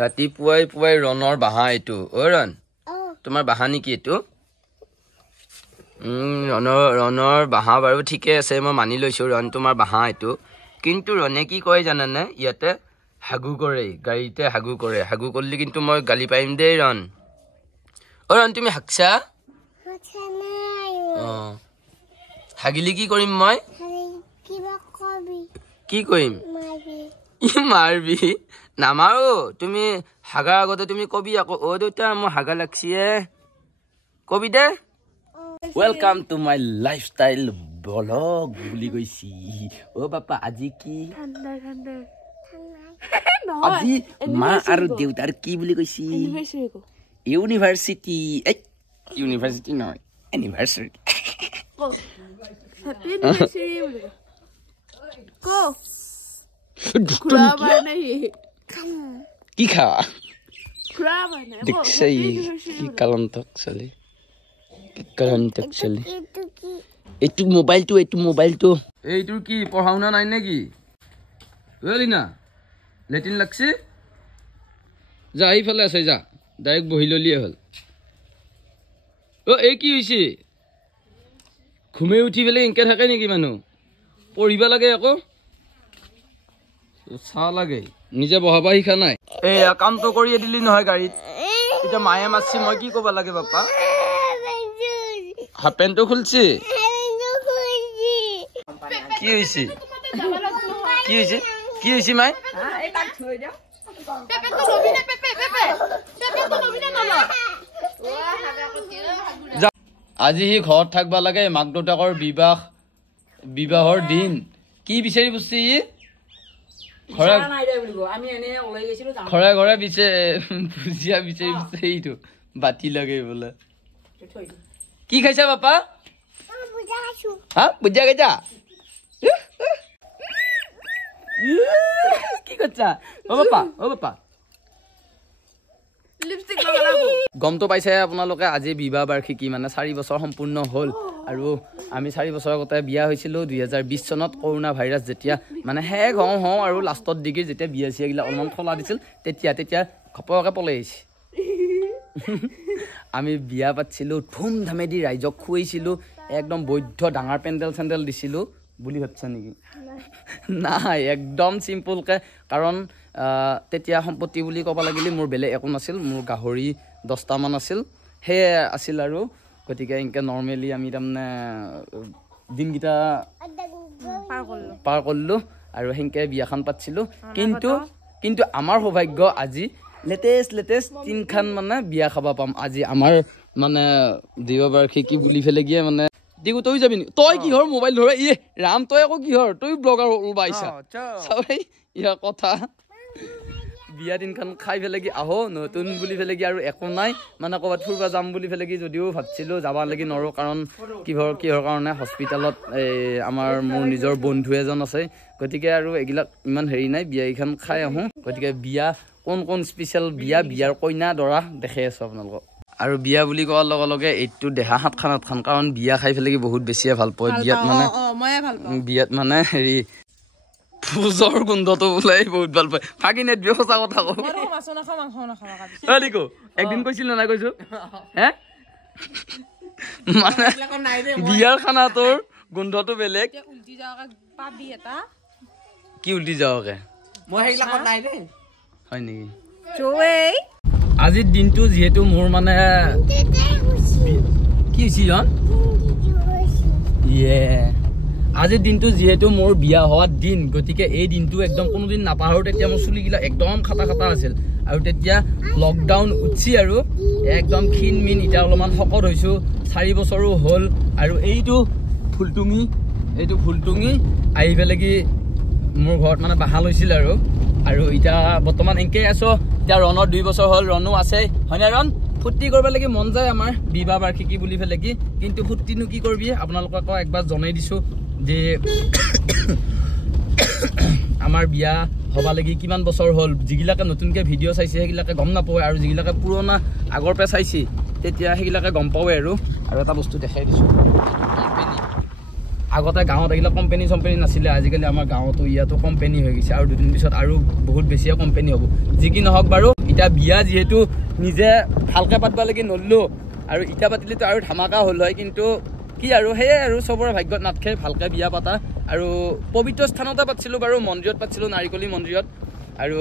ৰাতিপুৱাই পুৱাই ৰণৰ বাহা এইটো অ ৰন তোমাৰ বাহা নেকি এইটো ৰণৰ বাহা বাৰু ঠিকে আছে মই মানি লৈছো ৰন তোমাৰ বাহা এইটো কিন্তু ৰনে কি কয় জানানে ইয়াতে হাগু কৰে গাড়ীতে হাগু কৰে হাগু কৰলি কিন্তু মই গালি পাইম দেই ৰন অ ৰন তুমি হাকছা হাগিলি কি কৰিম মই কি কৰিম মাৰবি নামাৰো তুমি হাগাৰ আগতে তুমি কবি আকৌ অ দেউতা মই হাগা লাগছিয়ে কবি দে welcome to my lifestyle blog বুলি কৈছি ও বাপা আজি কি আজি মা আৰু দেউতাৰ কি বুলি কৈছি ইউনিভাৰ্সিটি ইউনিভাৰ্সিটি নহয় এনিভাৰ্সাৰি हैप्पी एनिवर्सरी को खुराबा नहीं की खा खुराबा नहीं देख सही की कलम तक चले एटू मोबाइल तो एटू की पढ़ाउना নাই নেকি ওলিনা লেটিন লাগছে যা এইফালে আছে যা ডাইরেক্ট বহি ললিয়ে হল ও এই কি হইছে ঘুমে উঠি বেলে এনকে থাকে নেকি মানুহ পঢ়িবা লাগে আকৌ চা লাগে নিজে বহাবা শিকা নাই এই কামটো কৰি দিলি নহয় গাড়ীত এটা মায়ে মাছি মই কি কবা লাগে বাপা হাফ পেন্টটো খুলছি কি হইছে কি হইছে কি হইছে মাই এই কাট থৈ দাও পেপে তো লবি না পেপে তো লবি না না ও হাগা কতি আজি হি ঘৰত থাকবা লাগে মাক দেউতাকৰ বিবাহৰ দিন কি বিচাৰি বুছি ঘৰে ঘৰে ভুজিয়া বিচাৰি বুছি এইটো বাতি লাগে বোলে কি খাইছা বাপা ভুজিয়া খাইছা কি করছা ও বাপা লিপস্টিক লগালাবো গমটো পাইছে আপোনালোকে আজি বিবাহ বাৰ্ষিকী মানে 4 বছৰ সম্পূৰ্ণ হল আৰু আমি 4 বছৰ আগতে বিয়া হৈছিলো 2020 চনত কৰোনা ভাইৰাছ যেতিয়া মানে হেগ হওঁ আৰু লাষ্টত দিগি যেতিয়া বিয়া চিয়াগিলা অলমান খোলা দিছিল তেতিয়া খপৰকে পলাই আহিছে আমি বিয়া পাতিছিলো ধুমধামেদি ৰাইজক খুৱাইছিলো একদম বৈধ ডাঙৰ পেণ্ডেল চেণ্ডেল দিছিলো বুলি ভাবছা নেকি নাই একদম সিম্পল কে কাৰণ তেতিয়া সম্পত্তি বুলি ক'ব লাগিলে মোৰ বেলে একো নাছিল মোৰ গাহৰি 10টা মান আছিল হে আছিল আৰু গতিকে ইনকে নৰমালি আমি তাৰমানে দিনগিটা পাৰ কৰিলো আৰু হেনকে বিয়াখন পাতিছিলো কিন্তু আমাৰ সৌভাগ্য আজি লেটেষ্ট 3 খান মানে বিয়া খাবা পাম আজি আমাৰ মানে দিবাবাৰ্ষিকী বুলি ফেলে গিয়ে মানে দিগু তই যাবি তই কিহৰ মোবাইল ধৰে ই ৰাম তই আকৌ কিহৰ তই ব্লগাৰ ওলবাইছা সবাই ইয়া কথা বিয়া দিনখন খাই ফেলে কি আহো নতুন বুলি ফেলে কি আৰু একো নাই মানে ক'বাত ফুৰবা যাম বুলি ফেলে কি যদিও ভাবছিলো যাবা লাগি নৰো কাৰণ কিহৰ কাৰণে হস্পিটালত আমাৰ মোৰ নিজৰ বন্ধু এজন আছে গতিকে আৰু এগিলা ইমান হেৰি নাই বিয়া ইখন খাই আহো গতিকে বিয়া কোন স্পেশাল বিয়াৰ কইনা দৰা দেখে আছো আপোনালোকক আৰু বিয়া বুলি কোৱাৰ লগে এইটো দেহা হাত খান কাৰণ বিয়া খাই ফেলে কি বহুত বেছিয়ে ভাল পায় বিয়াত মানে হেৰি ফুজৰ গোন্ধটো ওলাই বহুত ভাল পায় ফাকিনেট ব্যৱস্থা কথা কও একদিন কৈছিল না কৈছো হে মানে বিয়াৰ খানাটোৰ গোন্ধটো বেলেগ উল্টি যাওকে পাবি এটা কি উল্টি যাওকে মই হেইলা কত নাই দে হয় নেকি চোৱেই আজিৰ দিনটো যেহেতু মোৰ মানে কি হৈছে জন ইয়ে আজিৰ দিনটো যেহেতু মোৰ বিয়া হোৱাৰ দিন গতিকে এই দিনটো একদম কোনোদিন নাপাহৰো তেতিয়া মোৰ চুলিগিলা একদম খাটা আছিল আৰু তেতিয়া লকডাউন উঠছি আৰু একদম ক্ষীণ ইটা অলপমান শকত হৈছো 4 বছৰো হ'ল আৰু এইটো ফুলটুঙি আহি পেলাই কি মোৰ ঘৰত মানে বাহা লৈছিল আৰু ইটা বৰ্তমান এনকে আছো এতিয়া ৰণৰ 2 বছৰ হ'ল ৰনো আছে হয়নে ৰন ফুৰ্তি কৰিব লাগি মন যায় আমাৰ বিবাহ বাৰ্ষিকী বুলি ফেলে কি কিন্তু ফুৰ্তিনো কি কৰবি আপোনালোকক একবাৰ জনাই দিছো যে আমাৰ বিয়া হবা লাগি কিমান বছৰ হ'ল যিগিলাকে নতুনকে ভিডিঅ' চাইছে সেইগিলাকে গম নাপায় আৰু যিগিলাকে পুৰণা আগৰ পে চাইছি তেতিয়া সেইগিলাকে গম পাৱে আৰু এটা বস্তু দেখাই দিছো আগতে গাঁৱত এগিলা কোম্পানী নাছিলে আজিকালি আমাৰ গাঁৱতো ইয়াতো কোম্পানী হৈ গৈছে আৰু দুদিন পিছত আৰু বহুত বেছিয়ে কোম্পানী হ'ব যি কি নহওক বাৰু এতিয়া বিয়া যিহেতু নিজে ভালকৈ পাতিব লাগি নল্লো আৰু ইটা পাতিলেতো আৰু ধামাকা হ'ল হয় কিন্তু কি আৰু সেয়ে আৰু চবৰে ভাগ্যত নাথাকে ভালকৈ বিয়া পাতা আৰু পবিত্ৰ স্থানতে পাতিছিলোঁ বাৰু মন্দিৰত পাতিছিলোঁ নাৰিকলি মন্দিৰত আৰু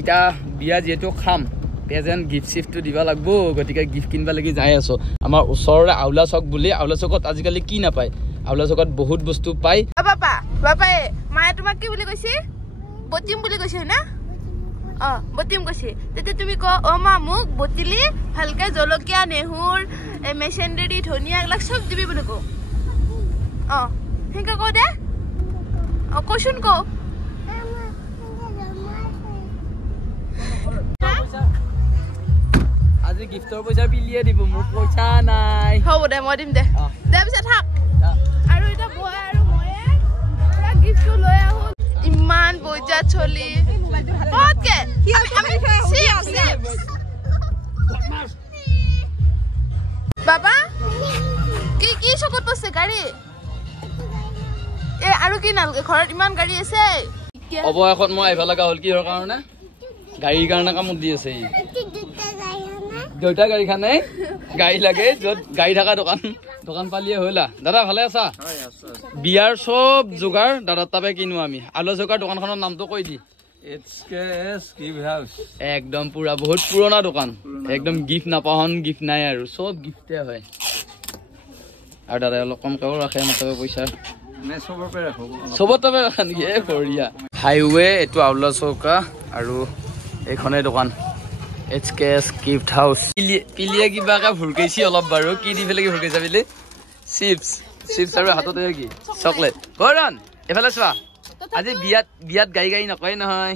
ইটা বিয়া যিহেতু খাম প্ৰেজেণ্ট গিফ্ট চিফ্টটো দিব লাগিব গতিকে গিফ্ট কিনিব লাগি যাই আছোঁ আমাৰ ওচৰৰে আউলা চক বুলি আউলা চকত আজিকালি কি নাপায় আউলা চকত বহুত বস্তু পায় বাপাই মায়ে তোমাক কি বুলি কৈছে বটিম বুলি কৈছে না বটিম কৈছে তেতিয়া তুমি ক মা মোক বটিলি ভালকে জলকীয়া নেহুৰ মেচেণ্ডেৰী ধনিয়া এইবিলাক চব দিবি বুলি কওঁ সেনেকে কওঁ দে কচোন ক আজি গিফ্টৰ পইচা পিলিয়ে দিব মোৰ পইচা নাই হ'ব দে মই দিম দে পিছে থাক আৰু এটা বয় আৰু ময়ে পুৰা গিফ্টটো লৈ আহো ইমান বজা চলি পটকে বাবা কি কি চকত বসছে গাড়ী এ আৰু কি নালগে ঘৰত ইমান গাড়ী আছে অবয়সত মই আহিব লগা হ'ল কিহৰ কাৰণে গাড়ীৰ কাৰণে কামত দি আছে দুটা গাড়ী খানে গাড়ী লাগে য'ত গাড়ী থকা দোকান পালিয়ে হলা দাদা ভালে আছা বিয়াৰ চব যোগাৰ দাদাৰ তাপে কিনো আমি আলু যোগাৰ দোকানখনৰ নামটো কৈ দি একদম পুৰা বহুত পুৰণা দোকান একদম গিফ্ট নাপাহন গিফ্ট নাই আৰু চব গিফ্টে হয় আৰু দাদাই অলপ কমকেও ৰাখে মাত্ৰ পইচা চবৰ তাপে ৰাখা নেকি এ বঢ়িয়া হাইৱে এইটো আউলা চৌকা আৰু এইখনে দোকান HKS গিফ্ট হাউচ পিলিয়ে কিবাকে ভুৰকাইছি অলপ বাৰু কি দি পেলাই ভুৰকাইছা পিলি চিপছ আৰু হাততে কি চকলেট কৰণ এফালে চোৱা আজি বিয়াত গাড়ী নকয় নহয়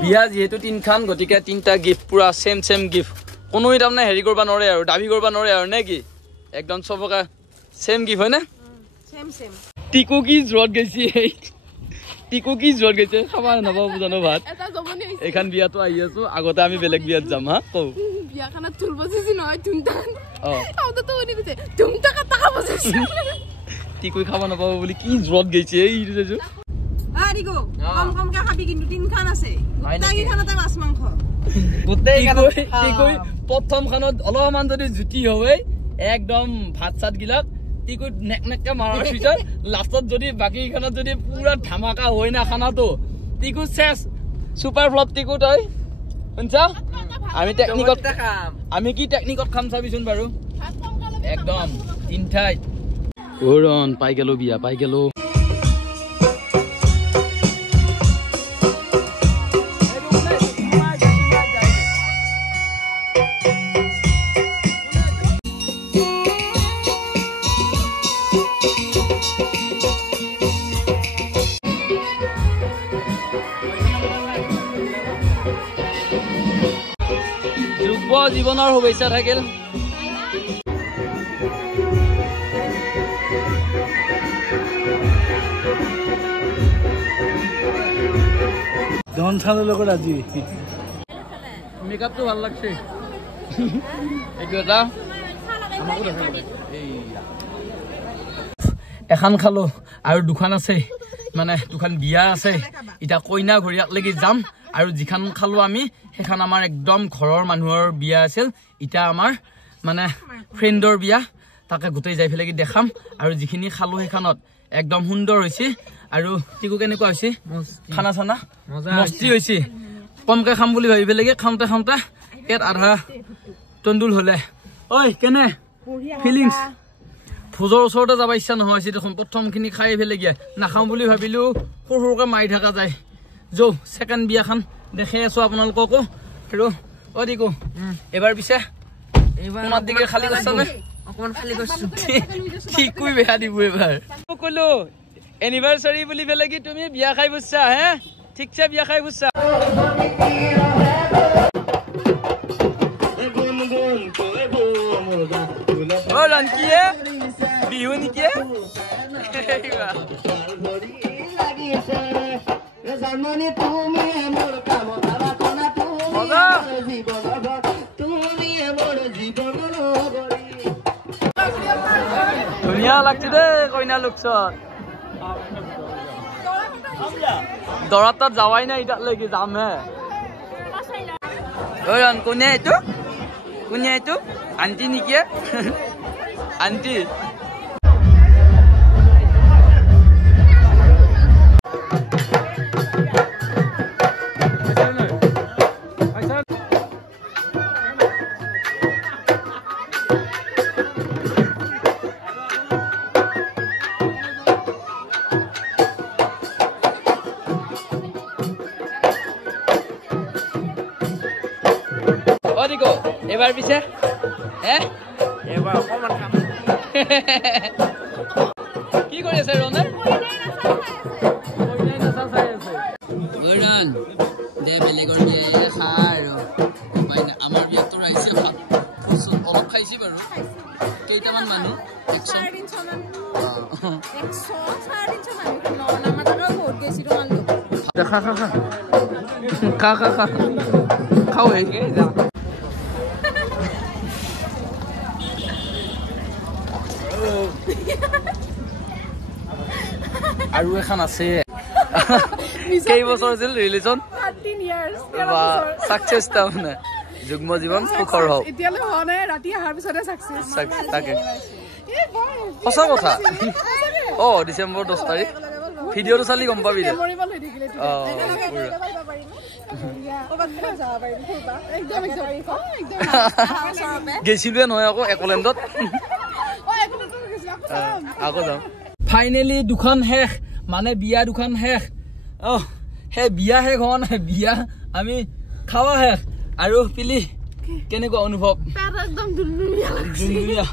বিয়া যিহেতু তিনখান গতিকে তিনটা গিফ্ট পুৰা চেম গিফ্ট কোনো তাৰমানে হেৰি কৰিব নোৱাৰে আৰু দাবী কৰিব নোৱাৰে আৰু নে কি একদম চবকে চেম গিফ্ট হয় নে টিকু কি জোৰত গৈছে খাবা নাপাব জানো ভাত এইখন বিয়াতো আহি আছো আগতে আমি বেলেগ বিয়াত যাম হা কৌ টিকুই খাব নাপাব বুলি কি জোৰত গৈছে প্ৰথম খানত অলপমান যদি জুতি হয় একদম ভাত চাত গিলাক টিকুই নেকনেককে মাৰাৰ পিছত লাষ্টত যদি বাকী খানত যদি পুৰা ধামাকা হয় না খানাটো টিকু চেছ সুপাৰ ফ্লপ টিকু তই শুনছা আমি কি টেকনিকত খাম চাবিচোন বাৰু একদম তিনঠাই ওৰণ পাই গেলো বিয়া পাই গেলো জীৱনৰ শুভেচ্ছা থাকিল লগত আজি মেকআপটো ভাল লাগছে এখন খালো আৰু দুখন আছে মানে দুখন বিয়া আছে এতিয়া কইনা ঘৰীয়াক লাগি যাম আৰু যিখন খালো আমি সেইখন আমাৰ একদম ঘৰৰ মানুহৰ বিয়া আছিল ইটা আমাৰ মানে ফ্ৰেণ্ডৰ বিয়া তাকে গোটেই যাই ফেলে দেখাম আৰু যিখিনি খালো সেইখনত একদম সুন্দৰ হৈছে আৰু টিকু কেনেকুৱা হৈছে খানা চানা মস্তি হৈছে কমকে খাম বুলি ভাবি ফেলে খাওঁতে পেট আধা তন্দুল হলে ঐ কেনে ফিলিংছ ভোজৰ ওচৰতে যাব ইচ্ছা নহয় দেখোন প্ৰথমখিনি খাই ফেলে নাখাওঁ বুলি ভাবিলো সৰুকে মাৰি থকা যায় যৌ ছেকেণ্ড বিয়াখন দেখাই আছো আপোনালোককো আৰু টিকু এবাৰ পিছে তোমাৰ দিকে খালী কৰিছা নে অকমান খালী কৰিছো ঠিকুই বেয়া দিব এবাৰ কলো এনিভাৰ্চাৰী বুলি ফেলে কি তুমি বিয়া খাই বুজছা হে ঠিকছে বিয়া খাই বুজছা বিহু নেকি ধুনীয়া লাগছে দে কইনা লোকচত দৰাত তাত যাৱাই নাই এতিয়ালৈকে যামহে কোনে এইটো আন্টি নেকি আন্টি এবাৰ পিছে কি কৰি আছে ৰণে বেলেগৰ বিয়া খা আৰু উপায় নাই আমাৰ বিয়াতো আহিছে ভাত অলপ খাইছি বাৰু কেইটামান মানুহ খাও আৰু এখন আছে কেই বছৰ আছিল ৰিলেশ্যন 13 years সাকসেস তাৰমানে যুগ্ম জীৱন সুখৰ হওক এতিয়ালৈ হোৱা নাই ৰাতি আহাৰ পিছতে সাকসেস তাকে সঁচা কথা ডিচেম্বৰ 10 তাৰিখ ভিডিঅ'টো চালি গম পাবি গেছিলোৱে নহয় আকৌ একলেণ্ডত আকৌ যাম ফাইনেলি দুখন শেষ মানে বিয়া দুখন শেষ সেই বিয়া শেষ হোৱা নাই বিয়া আমি খাওয়া শেষ আৰু পিলি কেনেকুৱা অনুভৱ একদম ধুনীয়া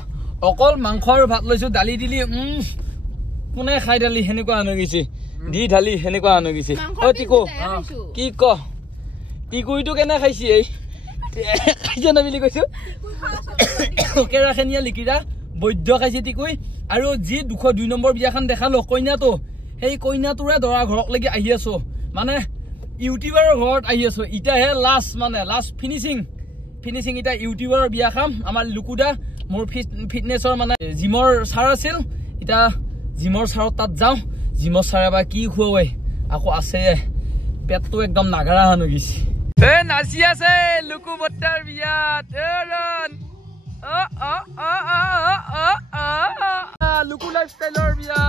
অকল মাংস আৰু ভাত লৈছো দালি দিলি কোনে খাই দালি সেনেকুৱা আনো গৈছে দি ঢালি সেনেকুৱা আনো গৈছে টিকো কি ক টিকুইটো কেনে খাইছি এই খাইছে না বুলি কৈছো কেৰাখেনীয়া লিকিৰা বৈদ্য খাইছে টিকুই আৰু যি 202 নম্বৰ বিয়াখন দেখালো কইনাটো সেই কইনাটোৰে দৰা ঘৰক লাগি আহি আছো মানে ইউটিউবাৰৰ ঘৰত আহি আছো ইটাহে লাষ্ট ফিনিশিং ইটা ইউটিউবাৰৰ বিয়া খাম আমাৰ লুকুদা মোৰ ফিটনেছৰ মানে জিমৰ ছাৰ আছিল ইটা জিমৰ ছাৰত তাত যাওঁ জিমৰ ছাৰে বা কি খুৱাই আকৌ আছে পেটটো একদম নাগাৰা হান গৈছে নাচি আছে লুকু বট্টাৰ বিয়াত লুকু লাইফষ্টাইলৰ বিয়া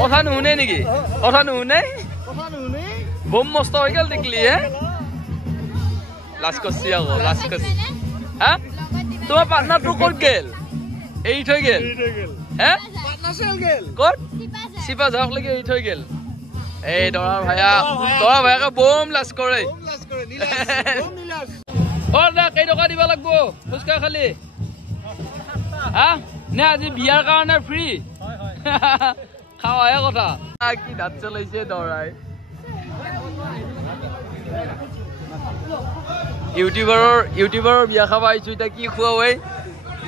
কথা নুশুনে নেকি কথা নুশুনে বম মস্ত হৈ গেল দেখলি লাজ কৰছি আকৌ লাজ কৰছি তোমাৰ পাৰ্টনাৰটো ক'ত গেল এৰি থৈ গেল ক'ত চিপা যাওক লাগি এৰি থৈ গেল এই দৰাৰ ভায়াকে বম লাজ কৰে কেই টকা দিব লাগিব ফুচকা খালি নে আজি বিয়াৰ কাৰণে ফ্ৰী খাৱাহে কথা কি দাঁত চলাইছে দৰাই ইউটিউবাৰৰ বিয়া খাব আহিছো এতিয়া কি খুৱাই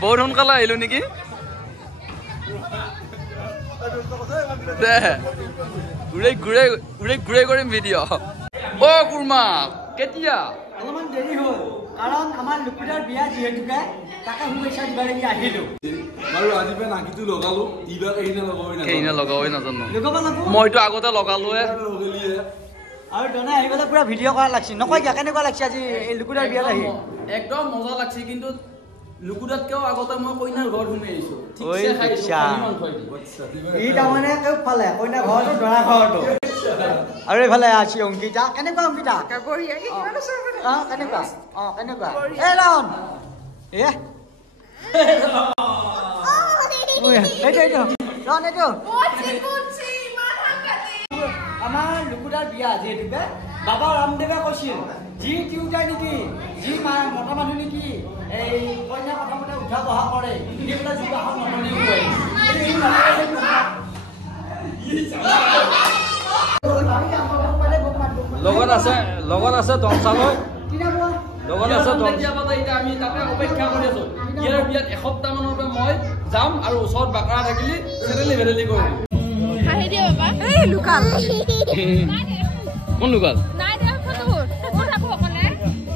বহুত সোনকালে আহিলো নেকি ঘূৰে কৰিম ভিডিঅ' কুৰ্মা কেতিয়া অলপমান দেৰি হ'ল কাৰণ আমাৰ লুকুদাৰ বিয়া যিহেতুকে তাকে শুভেচ্ছা দিবালৈকে আহিলো বাৰু আজি পে নাকিটো লগালো ইবাৰ এইনা লগাবই নাজানো মইতো আগতে লগালোৱে আৰু দনে আহিবলে পুৰা ভিডিঅ' কৰা লাগছি নকয় কিয় কেনেকুৱা লাগছি আজি লুকুদাৰ বিয়াত আহি একদম মজা লাগছি কিন্তু লুকুদাতকেও আগতে মই কইনাৰ ঘৰ ঘুমি আহিছো ই তাৰমানে কেউ পালে কইনাৰ ঘৰটো দৰা ঘৰটো আৰু এইফালে আছে অংকিতা কেনেকুৱা অংকিতা কেনেকুৱা কেনেকুৱা আমাৰ লুকুদাৰ বিয়া যিহেতুকে বাবা ৰামদেৱে কৈছিল যি তিউতাই নেকি যি মতা মানুহ নেকি এই কইনা কথা মতে উঠা বহা কৰে সেইবিলাক যোগাসন নকৰি লগত আছে তংচালৈ লগত আছে আমি তাতে অপেক্ষা কৰি আছো ইয়াৰ বিয়াত এসপ্তাহ মানৰ পৰা মই যাম আৰু ওচৰত বাকৰা থাকিলি চেৰেলি ভেৰেলি কৰিম কোন লোকাল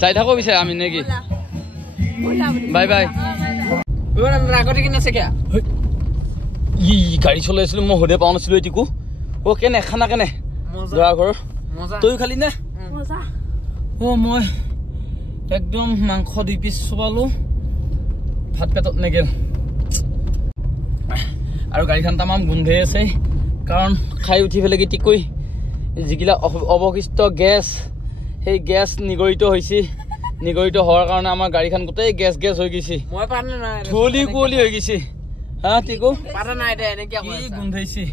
চাই থাকো বিচাৰে আমি নেকি বাই বাই আগতে কিনে আছে গাড়ী চলাই আছিলো মই সদে পাওঁ নাছিলো এটিকো অ কেনে খানা কেনে দৰা ঘৰ তই খালি নে মজা অ মই একদম মাংস 2 পিস চবালো ভাত পেটত নেগেল আৰু গাড়ীখন তামাম গোন্ধে আছে কাৰণ খাই উঠি ফেলে গিটিকৈ যিগিলা অৱশিষ্ট গেছ সেই গেছ নিগৰিত হৈছে নিগৰিত হোৱাৰ কাৰণে আমাৰ গাড়ীখন গোটেই গেছ হৈ গৈছে মই পাৰনে নাই ধুলি কুলি হৈ গৈছে হা টিকো পাৰা নাই দে এনে কি গোন্ধাইছে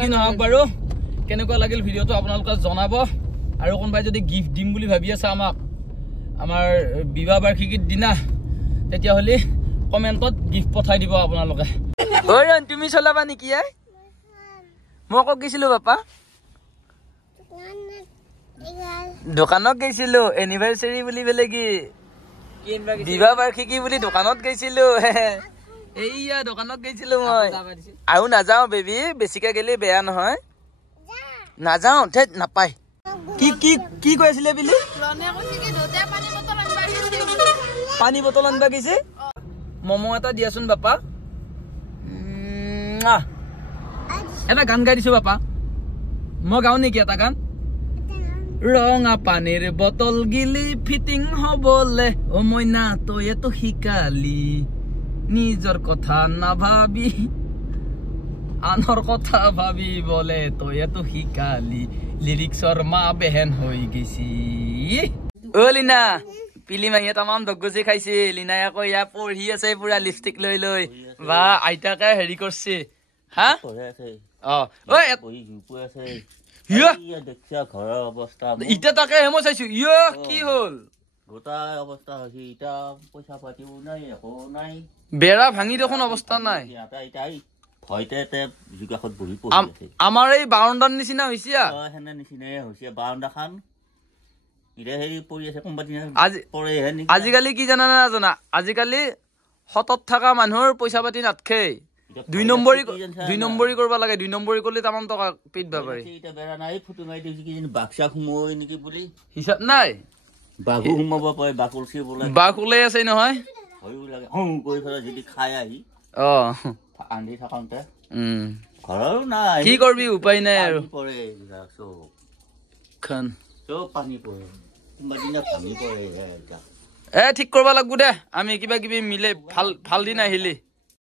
কি নহওক বাৰু কেনেকুৱা লাগিল ভিডিঅ'টো আপোনালোকে জনাব আৰু কোনবাই যদি গিফ্ট দিম বুলি ভাবি আছে আমাক আমাৰ বিবাহ বাৰ্ষিকীৰ দিনা তেতিয়া হলে কমেন্টত গিফ্ট পঠাই দিব আপোনালোকে ঐ তুমি চলাবা নেকি মই কক গৈছিলো বাপা দোকানত গৈছিলো এনিভাৰ্সাৰী বুলি বেলেগি বিবাহ বাৰ্ষিকী বুলি দোকানত গৈছিলো এইয়া দোকানত গৈছিলো মই আৰু নাযাও বেবি বেছিকে গেলে বেয়া নহয় নাযাও ঠেত নাপায় কি কি কি কৈ আছিলে বিলি লনে কৈছে কি দুটা পানী বটল আনবা পানী বটল আনবা গৈছে গৈছে মমো এটা দিয়াচোন বাপা এটা গান গাই দিছো বাপা মই গাও নেকি এটা গান ৰঙা পানীৰ বটল গিলি ফিটিং হবলে ও মইনা তই তো শিকালি নিজৰ কথা নাভাবি আনৰ কথা ভাবি বলে তই তো শিকালি লিৰিক্সৰ মা বেহেন হৈ গৈছি ও লিনা পিলি মাইয়ে তামাম দগজে খাইছে লিনাই আকৌ ইয়া পঢ়ি আছে পুৰা লিপষ্টিক লৈ লৈ বা আইতাকে হেৰি কৰছে হা অ ঐ ঘৰৰ অৱস্থা ইটা তাকে হেমো চাইছো ইয় কি হল গোটাই অৱস্থা হৈছে ইটা পইচা পাতিও নাই একো নাই বেৰা ভাঙি দেখোন অৱস্থা নাই ভয়তে যোগাসত বহি পৰি আছে আমাৰ এই বাউণ্ডাৰ নিচিনা হৈছে হেনে নিচিনাই হৈছে বাউণ্ডাৰ খান ইৰে হেৰি পৰি আছে কোনবা দিনা পৰে হেনি আজিকালি কি জানা না জানা আজিকালি হতত থকা মানুহৰ পইচা পাতি নাথকে 2 নম্বৰী কৰিব লাগে 2 নম্বৰী কৰিলে তামাম টকা পিটবা পাৰি এটা বেৰা নাই ফুটো মাৰি দিছি কি বাক্সা খুমই নেকি বুলি হিচাপ নাই বাগু খুমাব পায় বাকুলছি বলে বাকুলে আছে নহয় ভয়ও লাগে হং কৰি ফেলা যদি খাই আহি অ আন্ধি থাকতে ঘৰৰ নাই কি কৰবি উপায় নাই আৰু পৰে চব খান চব পানী পৰে কোনবা দিনা ভাঙি পৰে ঠিক কৰবা লাগবো দে আমি কিবা কিবি মিলে ভাল দিন আহিলি